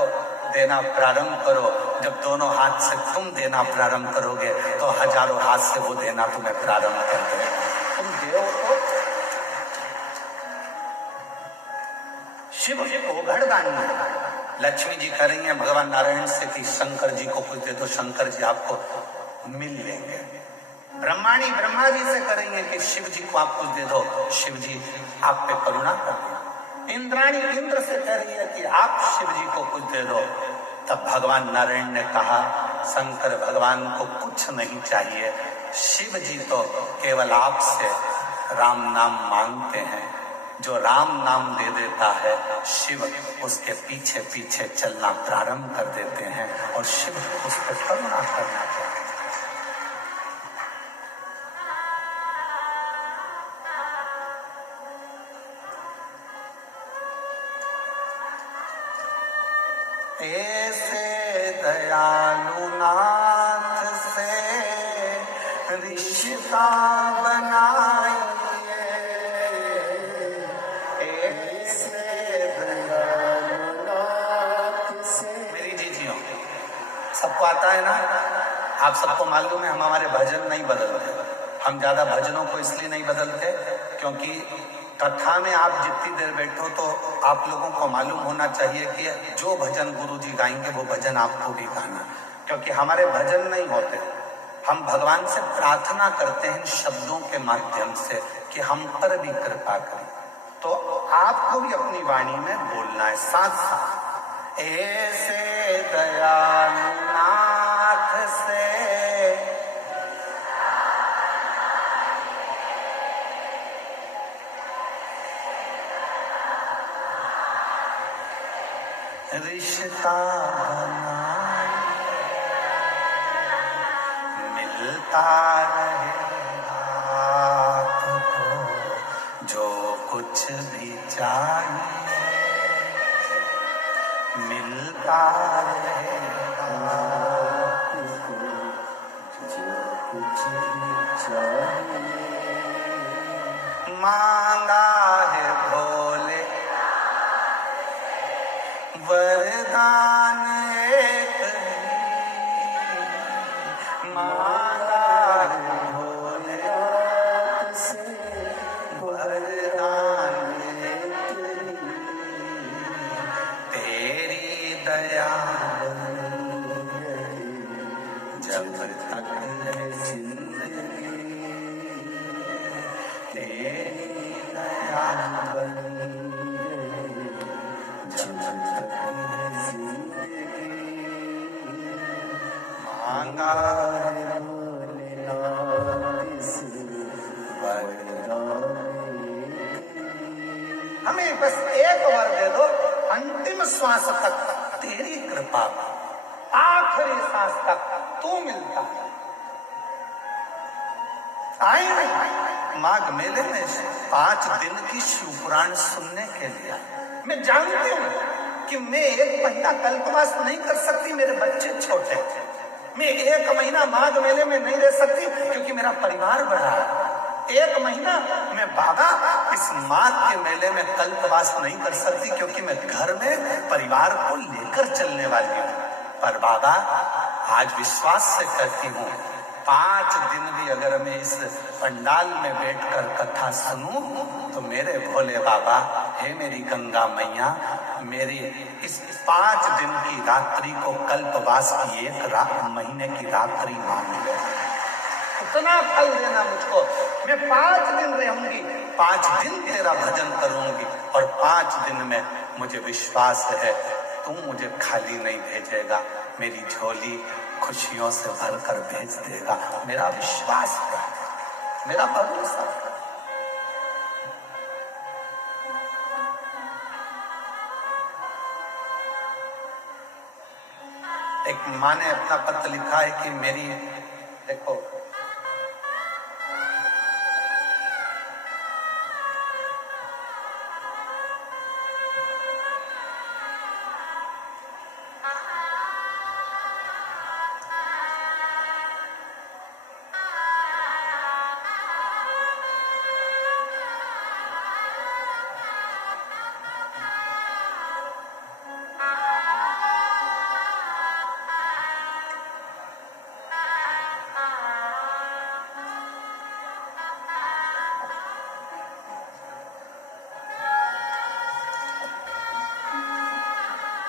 देना प्रारंभ करो। जब दोनों हाथ से तुम देना प्रारंभ करोगे तो हजारों हाथ से वो देना तुम्हें प्रारंभ कर देगा। तुम देव को शिव को घड़दानी। लक्ष्मी जी कह रही हैं भगवान नारायण से कि शंकर जी को कुछ दे दो, शंकर जी आपको मिल लेंगे। ब्रह्माणी ब्रह्मा जी से करेंगे कि शिव जी को आप कुछ दे दो, शिव जी आप पे करुणा कर दें। इंद्राणी इंद्र से कह रही है कि आप शिव जी को कुछ दे दो। तब भगवान नारायण ने कहा शंकर भगवान को कुछ नहीं चाहिए, शिव जी तो केवल आपसे राम नाम मांगते हैं। जो राम नाम दे देता है शिव उसके पीछे पीछे चलना प्रारंभ कर देते हैं और शिव उस पर करुणा करना चाहिए। ऐसे दयालु नाथ से रिश्ता बनाइए, ऐसे दयालु नाथ से। मेरी जीजियों सबको आता है ना, आप सबको मालूम है हम हमारे भजन नहीं बदलते। हम ज्यादा भजनों को इसलिए नहीं बदलते क्योंकि कथा में आप जितनी देर बैठो तो आप लोगों को मालूम होना चाहिए कि जो भजन गुरु जी गाएंगे वो भजन आपको भी गाना, क्योंकि हमारे भजन नहीं होते। हम भगवान से प्रार्थना करते हैं शब्दों के माध्यम से कि हम पर भी कृपा करें। तो आपको भी अपनी वाणी में बोलना है साथ साथ, ऐसे दयालु नाथ रिश्ता बना मिलता रहेगा आपको जो कुछ भी चाहिए मिलता रहेगा आपको जो कुछ भी चाहिए मांगा है भोले वरदान एक मांगा है भोले से वरदान एक तेरी दया जब तक है जिंदगी तेरी दया जब तक है जिंदगी मांगा है भोलेनाथ से वरदान हमें बस एक वर दे दो अंतिम श्वास तक तेरी कृपा आखिरी सांस तक तू मिलता आए नहीं माघ मेले में 5 दिन की शिवपुराण सुनने के लिए मैं जानती हूँ कि मैं 1 महीना कल्पवास नहीं कर सकती, मेरे बच्चे छोटे, मैं 1 महीना माघ मेले में नहीं रह सकती क्योंकि मेरा परिवार बड़ा है। 1 महीना मैं बाबा इस माघ के मेले में कल्पवास नहीं कर सकती क्योंकि मैं घर में परिवार को लेकर चलने वाली हूँ। पर बाबा आज विश्वास से कहती हूँ 5 दिन भी अगर मैं इस पंडाल में बैठकर कथा सुनूं तो मेरे भोले बाबा, हे मेरी गंगा मैया, मेरी इस 5 दिन की रात्रि को कल्पवास की 1 महीने की रात्रि मान ले। इतना फल देना मुझको, मैं 5 दिन रहूंगी, 5 दिन तेरा भजन करूंगी और 5 दिन में मुझे विश्वास है तू मुझे खाली नहीं भेजेगा, मेरी झोली खुशियों से भरकर भेज देगा। मेरा विश्वास है, मेरा भरोसा है। एक माँ ने अपना पत्र लिखा है कि मेरी देखो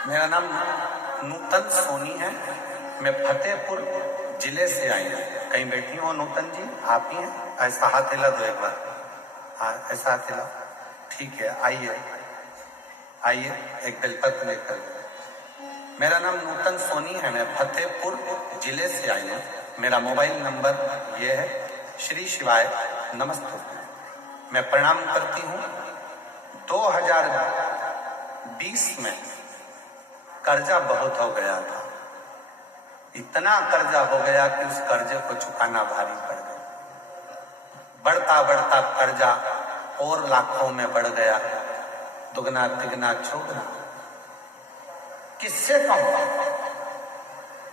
मेरा नाम नूतन सोनी है, मैं फतेहपुर जिले से आई हूँ। कहीं बैठी हो नूतन जी, आप ही हैं? ऐसा हाथ हिला दो एक बार, हाँ ऐसा हाथ हिला, ठीक है, आइए आइए एक बेलपत्र लेकर। मेरा नाम नूतन सोनी है, मैं फतेहपुर जिले से आई हूँ। मेरा मोबाइल नंबर ये है। श्री शिवाय नमस्ते। मैं प्रणाम करती हूँ। 2020 में कर्जा बहुत हो गया था, इतना कर्जा हो गया कि उस कर्जे को चुकाना भारी पड़ गया। बढ़ता बढ़ता कर्जा और लाखों में बढ़ गया, दुगना तिगना चौगना, किससे कम।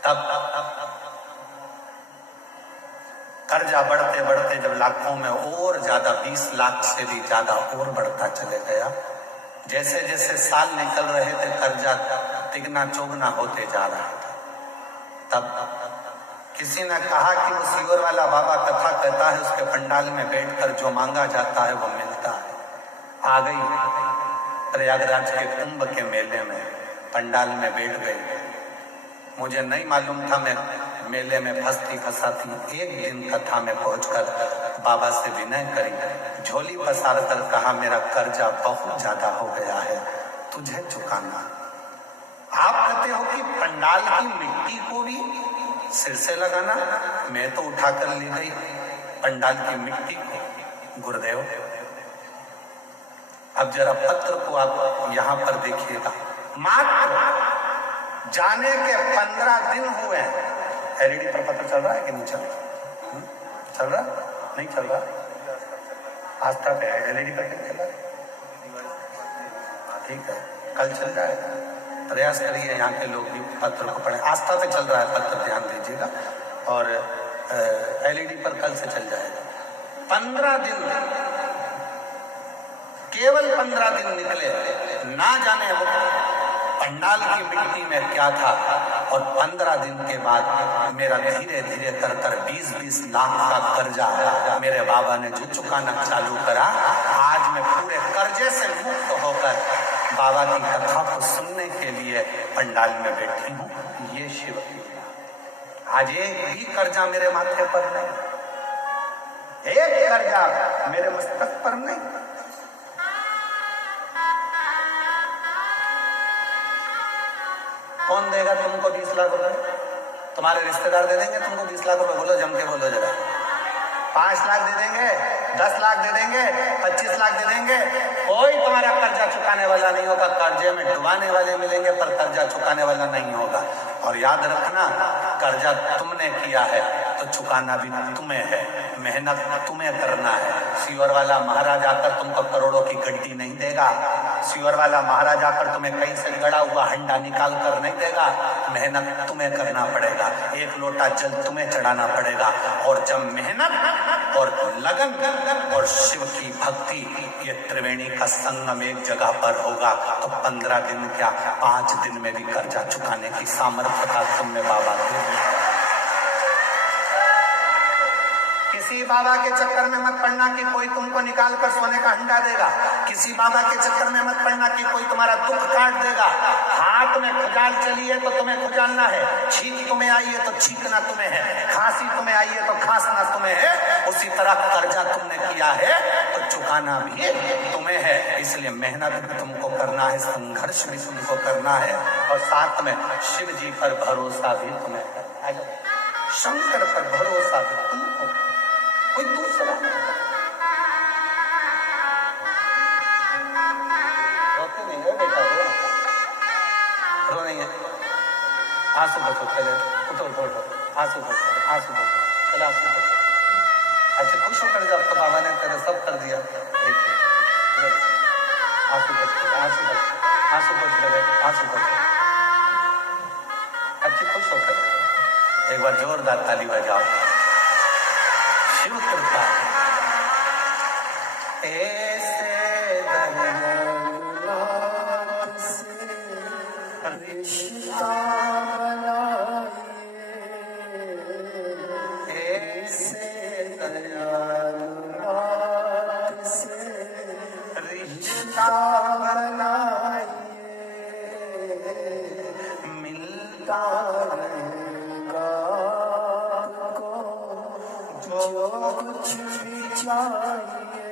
तब कर्जा बढ़ते बढ़ते जब लाखों में और ज्यादा 20 लाख से भी ज्यादा और बढ़ता चले गया, जैसे जैसे साल निकल रहे थे कर्जा तिगना चौगना होते जा रहा था। तब किसी ने कहा कि वो सीवर वाला बाबा कथा कहता है, उसके पंडाल में बैठकर जो मांगा जाता है वो मिलता है। आ गई प्रयागराज के कुंभ के मेले में, पंडाल में बैठ गई। मुझे नहीं मालूम था, मैं मेले में फंसती फंसाती एक दिन कथा में पहुंचकर बाबा से विनय करी, झोली पसार कर कहा मेरा कर्जा बहुत ज्यादा हो गया है, तुझे चुकाना। आप कहते हो कि पंडाल की मिट्टी को भी सिर से लगाना, मैं तो उठाकर ले गई पंडाल की मिट्टी को। गुरुदेव अब जरा पत्र को आप यहाँ पर देखिएगा, मात्र जाने के 15 दिन हुए। एलईडी पर पता चल रहा है कि नहीं चल रहा? चल रहा नहीं चल रहा? आस्था पे है, एलईडी पर नहीं चल रहा? ठीक है, कल चल जाएगा। प्रयास करिए यहाँ के लोग भी पत्र को पढ़ें। आस्था पे चल रहा है पत्र, ध्यान दीजिएगा। और एलईडी पर कल से चल जाएगा। 15 दिन, केवल 15 दिन निकले, ना जाने वो पंडाल की मिट्टी में क्या था। और 15 दिन के बाद मेरा धीरे धीरे कर 20-20 लाख का कर्जा मेरे बाबा ने जो चुकाना चालू करा। आज मैं पूरे कर्जे से मुक्त होकर बाबा की कथा को सुनने के लिए पंडाल में बैठी हूँ। ये शिव की, आज एक भी कर्जा मेरे माथे पर नहीं, एक कर्जा मेरे मस्तक पर नहीं। कौन देगा तुमको 20 लाख रुपए? तुम्हारे रिश्तेदार दे देंगे तुमको 20 लाख रुपए? बोलो, जम के बोलो जरा। 5 लाख दे देंगे, 10 लाख दे देंगे, 25 लाख दे देंगे। कोई तुम्हारा कर्जा चुकाने वाला नहीं होगा। कर्जे में डुबाने वाले मिलेंगे पर कर्जा चुकाने वाला नहीं होगा। और याद रखना, कर्जा तुमने किया है तो चुकाना भी तुम्हें है, मेहनत तुम्हें करना है। सीवर वाला महाराज आकर तुमको करोड़ों की गड्डी नहीं देगा। सीवर वाला महाराज आकर तुम्हें कहीं से गड़ा हुआ हंडा निकाल कर नहीं देगा। मेहनत तुम्हें करना पड़ेगा, एक लोटा जल तुम्हें चढ़ाना पड़ेगा। और जब मेहनत और लगन और शिव की भक्ति, ये त्रिवेणी का संगम एक जगह पर होगा तो 15 दिन क्या, 5 दिन में भी कर्जा चुकाने की सामर्थ्यता तुमने बाबा दे। किसी बाबा के चक्कर में मत पड़ना कि कोई तुमको निकाल कर सोने का हंडा देगा। किसी बाबा के चक्कर में मत पड़ना कि कोई तुम्हारा दुख काट देगा। हाथ में खुजाल चली है तो तुम्हें खुजालना है, छींक तुम्हें आई है तो छींकना तुम्हें है, खांसी तुम्हें आई है तो खांसना तुम्हें है। उसी तरह कर्जा तुमने किया है तो चुकाना भी तुम्हें है। इसलिए मेहनत भी तुमको करना है, संघर्ष भी तुमको करना है, और साथ में शिव जी पर भरोसा भी तुम्हें करना है। शंकर पर भरोसा भी तुमको, कोई दूसरा रोते नहीं है बेटा, रो नहीं है। आंसू बचो, चले उठो उठो उठो, आंसू बचो, आंसू बचो, चले आंसू बचो। अच्छा खुश होकर जब तो बाबा ने तेरे सब कर दिया। आंसू बचो, आंसू बचो, आंसू बचो, आंसू बचो। अच्छी खुश होकर एक बार जोरदार ताली बजाओ। शिव कृपा ऐसे दयालुनाथ से रिश्ता बनाइए, ऐसे दयालुनाथ से रिश्ता बनाइए, मिलता रहेगा जो कुछ भी चाहिए,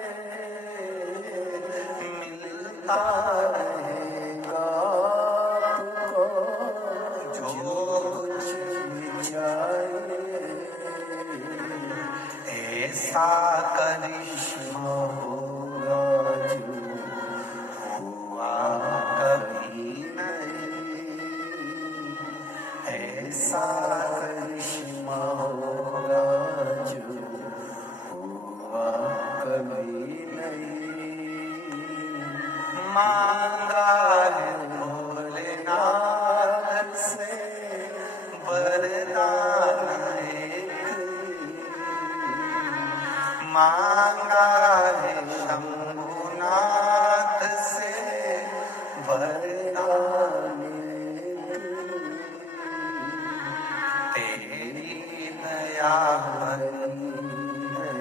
मिलता रहेगा आपको जो कुछ भी चाहिए। ऐसा करिश्मा होगा जो हुआ कभी नहीं, ऐसा करिश्मा होगा जो हुआ कभी नहीं। मांगा है भोलेनाथ से वरदान एक, मांगा है शंभुनाथ से वरदान एक। तेरी दया बनी है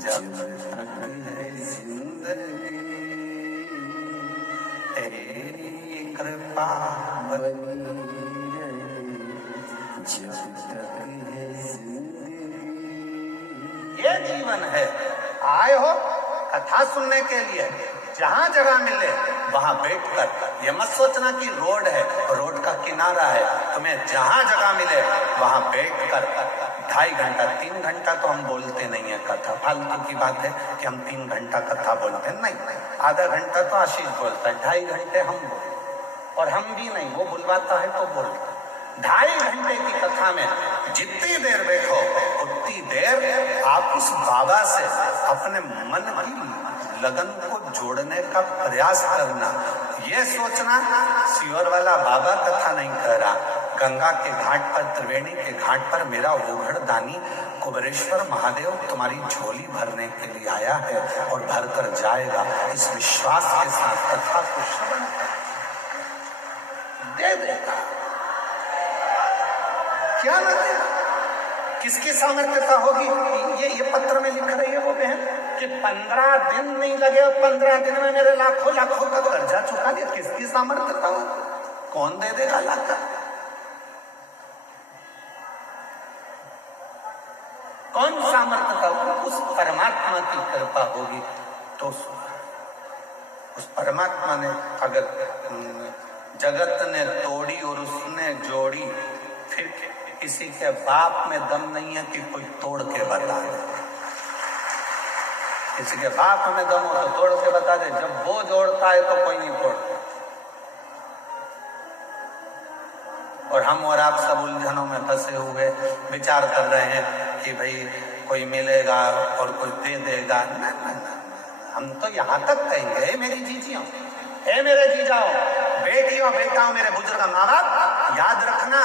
जब तक है जिंदगी, तेरी कृपा बनी है जब तक है जिंदगी। ये जीवन है। आए हो कथा सुनने के लिए, जहां जगह मिले वहां बैठकर, ये मत सोचना कि रोड है, रोड का किनारा है। तुम्हें जहां जगह मिले वहां बैठकर 2.5 घंटा 3 घंटा तो हम बोलते नहीं है कथा, फालतू की बात है कि हम 3 घंटा कथा बोलते हैं, नहीं, आधा घंटा तो आशीष बोलता है, 2.5 घंटे हम बोलते। और हम भी नहीं, वो बुलवाता है तो बोल। 2.5 घंटे की कथा में जितनी देर बैठो उतनी देर आप उस बाबा से अपने मन की लगन को जोड़ने का प्रयास करना। ये सोचना सियोर वाला बाबा कथा नहीं कह रहा, गंगा के घाट पर, त्रिवेणी के घाट पर मेरा ओघड़ दानी कुबेरेश्वर महादेव तुम्हारी झोली भरने के लिए आया है और भर कर जाएगा। इस विश्वास के साथ कथा को श्रवण दे देगा, क्या न देगा। किसकी सामर्थ्यता होगी? ये पत्र में लिख रही है वो बहन कि 15 दिन नहीं लगे, 15 दिन में मेरे लाखों लाखों का कर्जा चुका दिया। किसकी सामर्थ्यता होगी? कौन दे देगा लाख का? कौन सामर्थ्यता होगी? उस परमात्मा की कृपा होगी। तो उस परमात्मा ने अगर जगत ने तोड़ी और उसने जोड़ी, फिर किसी के बाप में दम नहीं है कि कोई तोड़ के बता दे। किसी के बाप में दम हो तो तोड़ के बता दे, जब वो जोड़ता है तो कोई नहीं तोड़ता। और हम और आप सब उलझनों में फंसे हुए विचार कर रहे हैं कि भाई कोई मिलेगा और कोई दे देगा। नहीं, हम तो यहाँ तक कहेंगे, मेरी जीजियों, हे मेरे जीजाओ, बेटियों, बेटाओं, मेरे बुजुर्ग माँ बाप, याद रखना,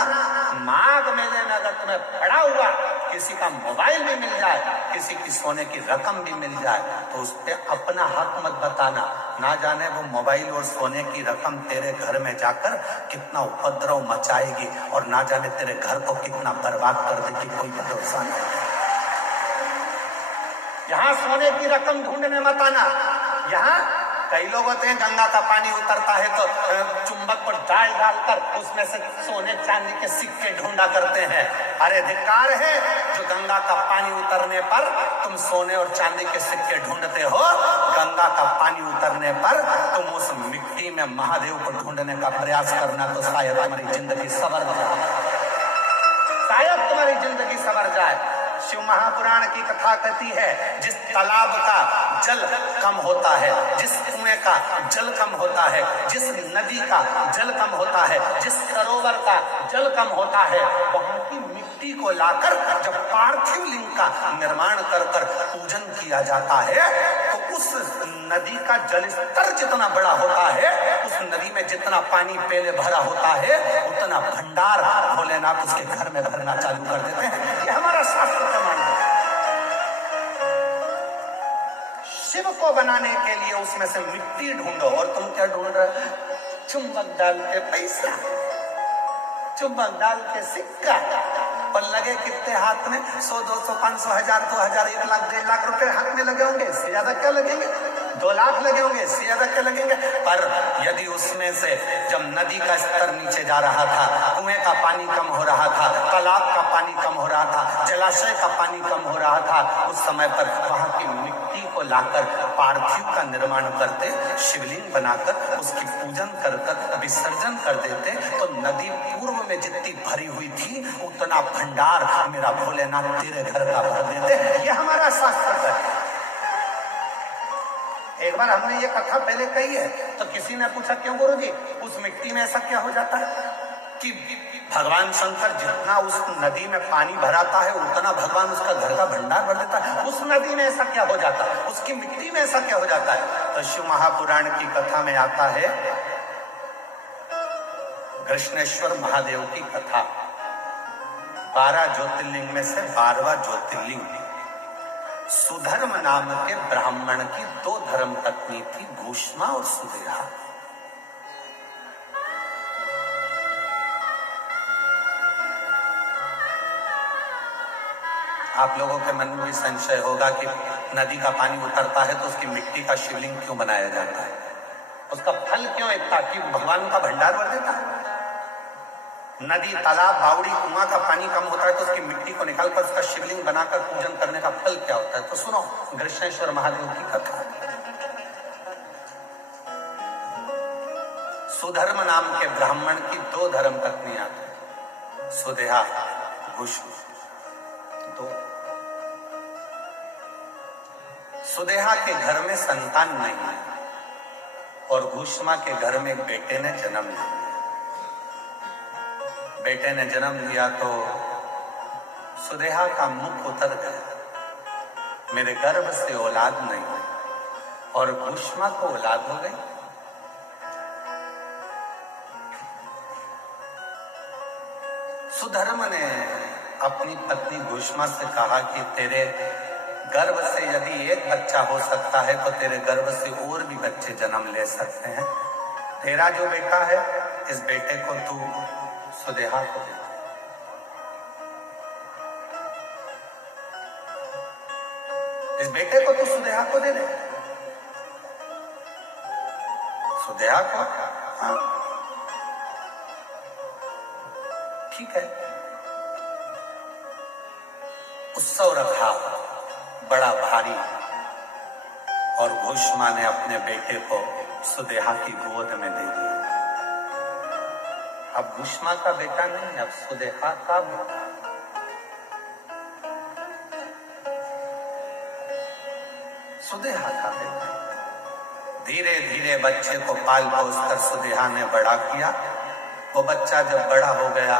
माघ मेले में अगर तुम्हें पड़ा हुआ किसी का मोबाइल भी मिल जाए, किसी की सोने की रकम भी मिल जाए, तो उस पर अपना हक मत बताना। ना जाने वो मोबाइल और सोने की रकम तेरे घर में जाकर कितना उपद्रव मचाएगी और ना जाने तेरे घर को कितना बर्बाद कर देगी, कोई भरोसा नहीं। यहाँ सोने की रकम ढूंढने मत आना। यहाँ कई लोग होते हैं, गंगा का पानी उतरता है तो चुंबक पर डाल डालकर उसमें से सोने चांदी के सिक्के ढूंढा करते हैं। अरे धिक्कार है जो गंगा का पानी उतरने पर तुम सोने और चांदी के सिक्के ढूंढते हो। गंगा का पानी उतरने पर तुम उस मिट्टी में महादेव को ढूंढने का प्रयास करना, तो शायद तुम्हारी जिंदगी संवर जाए, शायद तुम्हारी जिंदगी संवर जाए। शिव महापुराण की कथा कहती है, जिस तालाब का जल कम होता है, जिस कुएं का जल कम होता है, जिस नदी का जल कम होता है, जिस सरोवर का जल कम होता है, वहां की मिट्टी को लाकर जब पार्थिव लिंग का निर्माण कर कर पूजन किया जाता है, तो उस नदी का जल स्तर जितना बड़ा होता है, उस नदी में जितना पानी पहले भरा होता है, उतना भंडार भोलेनाथ उसके घर में भरना चालू कर देते हैं। ये हमारा शास्त्र का मानना है। शिव को बनाने के लिए उसमें से मिट्टी ढूंढो, और तुम क्या ढूंढ रहे? चुंबक डाल के पैसा, चुंबक डाल के सिक्का, पर लगे कितने हाथ में? 100, 200, 500, 1000, 2000, 1 लाख, 1.5 लाख रुपए हाथ में लगे होंगे। इससे ज्यादा क्या लगेंगे? 2 लाख लगे होंगे, इससे ज्यादा क्या लगेंगे? पर यदि उसमें से जब नदी का स्तर नीचे जा रहा था, कुएं का पानी कम हो रहा था, तालाब का पानी कम हो रहा था, जलाशय का पानी कम हो रहा था, उस समय पर वहां की मिट्टी को लाकर पार्थिव का निर्माण करते, शिवलिंग बनाकर उसकी पूजन कर कर विसर्जन कर देते, तो नदी पूर्व में जितनी भरी हुई थी उतना भंडार मेरा भोलेनाथ तेरे घर का भर देते। ये हमारा शास्त्र है। एक बार हमने ये कथा पहले कही है, तो किसी ने पूछा, क्यों गुरुजी, उस मिट्टी में ऐसा क्या हो जाता है कि भगवान शंकर जितना उस नदी में पानी भराता है उतना भगवान उसका घर का भंडार भर देता है, उस नदी में ऐसा क्या हो जाता है, उसकी मिट्टी में ऐसा क्या हो जाता है? तो शिव महापुराण की कथा में आता है, कृष्णेश्वर महादेव की कथा। 12 ज्योतिर्लिंग में से 12वां ज्योतिर्लिंग सुधर्म नाम के ब्राह्मण की 2 धर्म पत्नी थी, भूष्मा और सुदेहा। आप लोगों के मन में भी संशय होगा कि नदी का पानी उतरता है तो उसकी मिट्टी का शिवलिंग क्यों बनाया जाता है? उसका फल क्यों इतना कि भगवान का भंडार भर देता है? नदी, तालाब, बावड़ी, कुआं का पानी कम होता है तो उसकी मिट्टी को निकालकर उसका शिवलिंग बनाकर पूजन करने का फल क्या होता है? तो सुनो कृष्णेश्वर महादेव की कथा। सुधर्म नाम के ब्राह्मण की 2 धर्म पत्नियां थी, सुदेहा, भूष्मा। 2। सुदेहा के घर में संतान नहीं है, और घुष्मा के घर में एक बेटे ने जन्म लिया। बेटे ने जन्म लिया तो सुदेहा का मुख उतर गया, मेरे गर्भ से औलाद नहीं, और घुष्मा को औलाद हो गई। सुधर्म ने अपनी पत्नी घुष्मा से कहा कि तेरे गर्भ से यदि एक बच्चा हो सकता है तो तेरे गर्भ से और भी बच्चे जन्म ले सकते हैं। तेरा जो बेटा है इस बेटे को तू सुदेहा को दे। इस बेटे को तू सुदेहा को दे दे। सुदेहा को? हाँ, ठीक है। उत्सव रखा बड़ा भारी, और घुष्मा ने अपने बेटे को सुदेहा की गोद में दे दिया। अब घुष्मा का बेटा नहीं, अब सुदेहा का बेटा। सुदेहा का बेटा। धीरे धीरे बच्चे को पाल पोस कर सुदेहा ने बड़ा किया। वो बच्चा जब बड़ा हो गया,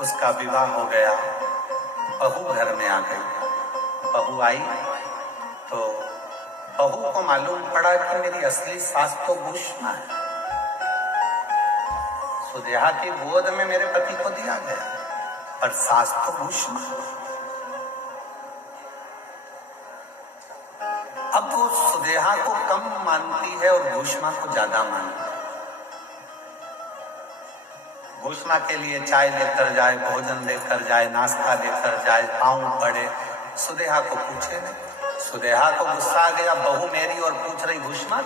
उसका विवाह हो गया, बहू घर में आ गई। बहू आई तो बहू को मालूम पड़ा कि मेरी असली सास तो घुष्मा है। सुदेहा की गोद में मेरे पति को दिया गया, पर सास तो घुष्मा। अब वो सुदेहा को कम मानती है और घुष्मा को ज्यादा मानती है। घुष्मा के लिए चाय लेकर जाए, भोजन लेकर जाए, नाश्ता लेकर जाए, पाँव पड़े, सुदेहा को पूछे नहीं। सुदेहा को गुस्सा आ गया, बहू मेरी और पूछ रही घुष्मा।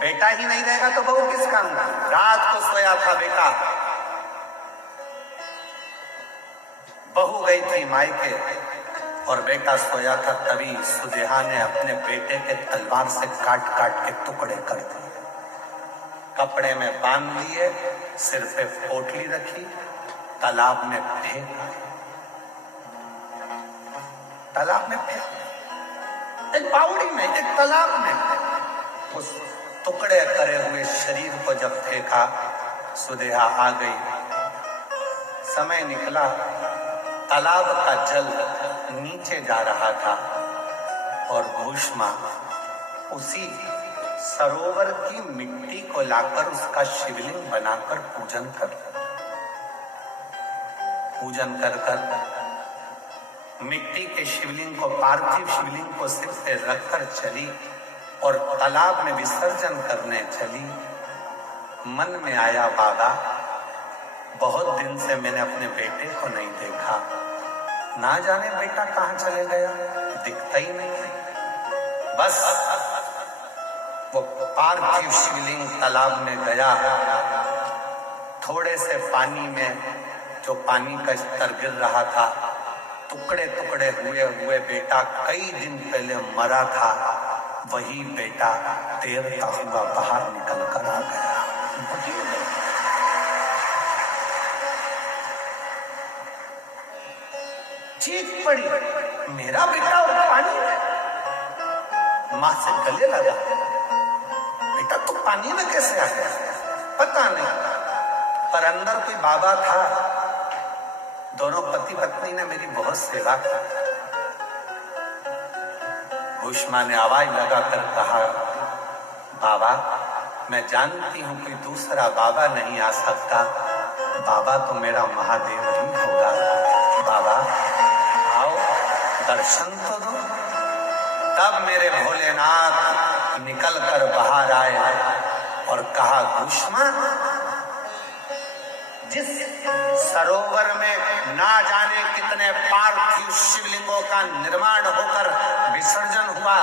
बेटा ही नहीं रहेगा तो बहू किस काम का? रात को सोया था बेटा, बहू गई थी मायके और बेटा सोया था। तभी सुदेहा ने अपने बेटे के तलवार से काट काट के टुकड़े कर दिए, कपड़े में बांध लिए, सिर पे पोटली रखी, तालाब में फेंका। तालाब में फेंक, एक बावड़ी में, एक तालाब में। उस टुकड़े करे हुए शरीर को जब फेंका, सुदेहा आ गई। समय निकला, तालाब का जल नीचे जा रहा था और घुष्मा उसी सरोवर की मिट्टी को लाकर उसका शिवलिंग बनाकर पूजन कर मिट्टी के शिवलिंग को, पार्थिव शिवलिंग को सिर पे रखकर चली और तालाब में विसर्जन करने चली। मन में आया, बाबा बहुत दिन से मैंने अपने बेटे को नहीं देखा, ना जाने बेटा कहाँ चले गया, दिखता ही नहीं है। बस वो पार्थिव शिवलिंग तालाब में गया, थोड़े से पानी में जो पानी का स्तर गिर रहा था, टुकड़े टुकड़े हुए बेटा कई दिन पहले मरा था, वही बेटा तैरता हुआ बाहर निकल कर आ गया। चीख पड़ी, मेरा बेटा और पानी में। मां से गले लगा, बेटा तू पानी में कैसे आ गया? पता नहीं, पर अंदर कोई बाबा था। दोनों पति पत्नी ने मेरी बहुत सेवा की। घुष्मा ने आवाज लगाकर कहा, बाबा मैं जानती हूं कोई दूसरा बाबा नहीं आ सकता, बाबा तो मेरा महादेव ही होगा। बाबा आओ दर्शन तो दो। तब मेरे भोलेनाथ निकल कर बाहर आए और कहा, घुष्मा जिस सरोवर में ना जाने कितने पार्थिव शिवलिंगों का निर्माण होकर विसर्जन हुआ,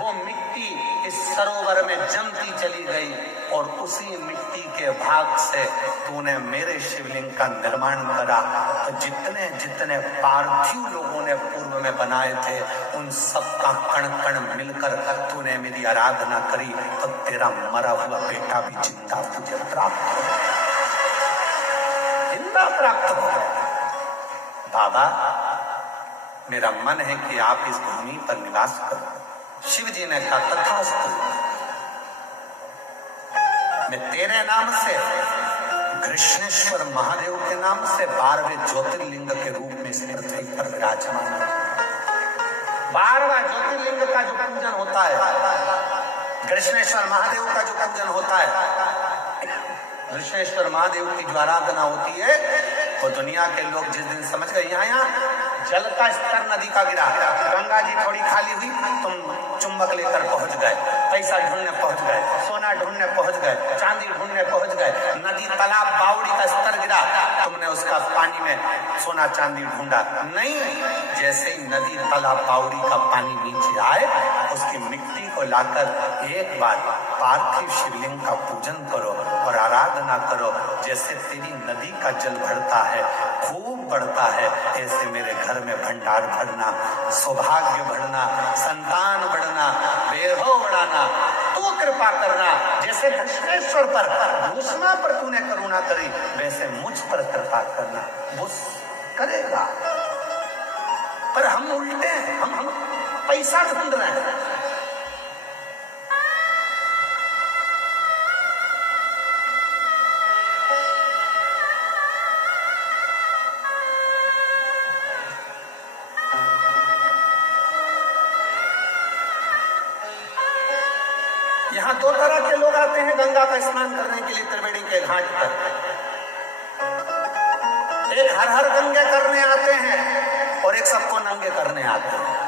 वो मिट्टी इस सरोवर में जमती चली गई और उसी मिट्टी के भाग से तूने मेरे शिवलिंग का निर्माण करा। तो जितने जितने पार्थिव लोगों ने पूर्व में बनाए थे, उन सब का कण कण मिलकर तूने मेरी आराधना करी, तो तेरा मरा हुआ बेटा भी जिंदा तुझे प्राप्त हो, जिंदा प्राप्त हो। बाबा मेरा मन है कि आप इस भूमि पर निवास करो। शिव जी ने कहा, तथास्तु। मैं तेरे नाम से कृष्णेश्वर महादेव के नाम से 12वें ज्योतिर्लिंग के रूप में इस पृथ्वी पर विराजमान हूं। 12वां ज्योतिर्लिंग का जो पूजन होता है, कृष्णेश्वर महादेव का जो पूजन होता है, कृष्णेश्वर महादेव की जो आराधना होती है, वो दुनिया के लोग जिस दिन समझ गए यहाँ जल का स्तर नदी का गिरा, गंगा जी थोड़ी खाली हुई, तुम चुंबक लेकर पहुंच गए, पैसा ढूंढने पहुंच गए, सोना ढूंढने पहुंच गए, चांदी ढूंढने पहुंच गए, नदी तालाब बावड़ी का स्तर गिरा, तुमने उसका पानी में सोना चांदी ढूंढा नहीं। जैसे ही नदी तालाब बावड़ी का पानी नीचे आए, उसकी मिट्टी को लाकर एक बार पार्थिव शिवलिंग का पूजन करो और आराधना करो। जैसे तेरी नदी का जल बढ़ता है, खूब बढ़ता है, ऐसे मेरे घर में भंडार भरना, सौभाग्य बढ़ना, संतान बढ़ना, वैभव बढ़ाना, तू कृपा करना। जैसे कृष्णेश्वर पर दूसरा पर तूने करुणा करी, वैसे मुझ पर कृपा करना। वो करेगा, पर हम उल्टे हैं, हम पैसा ढूंढ रहे हैं। यहाँ दो तरह के लोग आते हैं गंगा का स्नान करने के लिए त्रिवेणी के घाट पर। एक हर हर गंगे करने आते हैं और एक सबको नंगे करने आते हैं।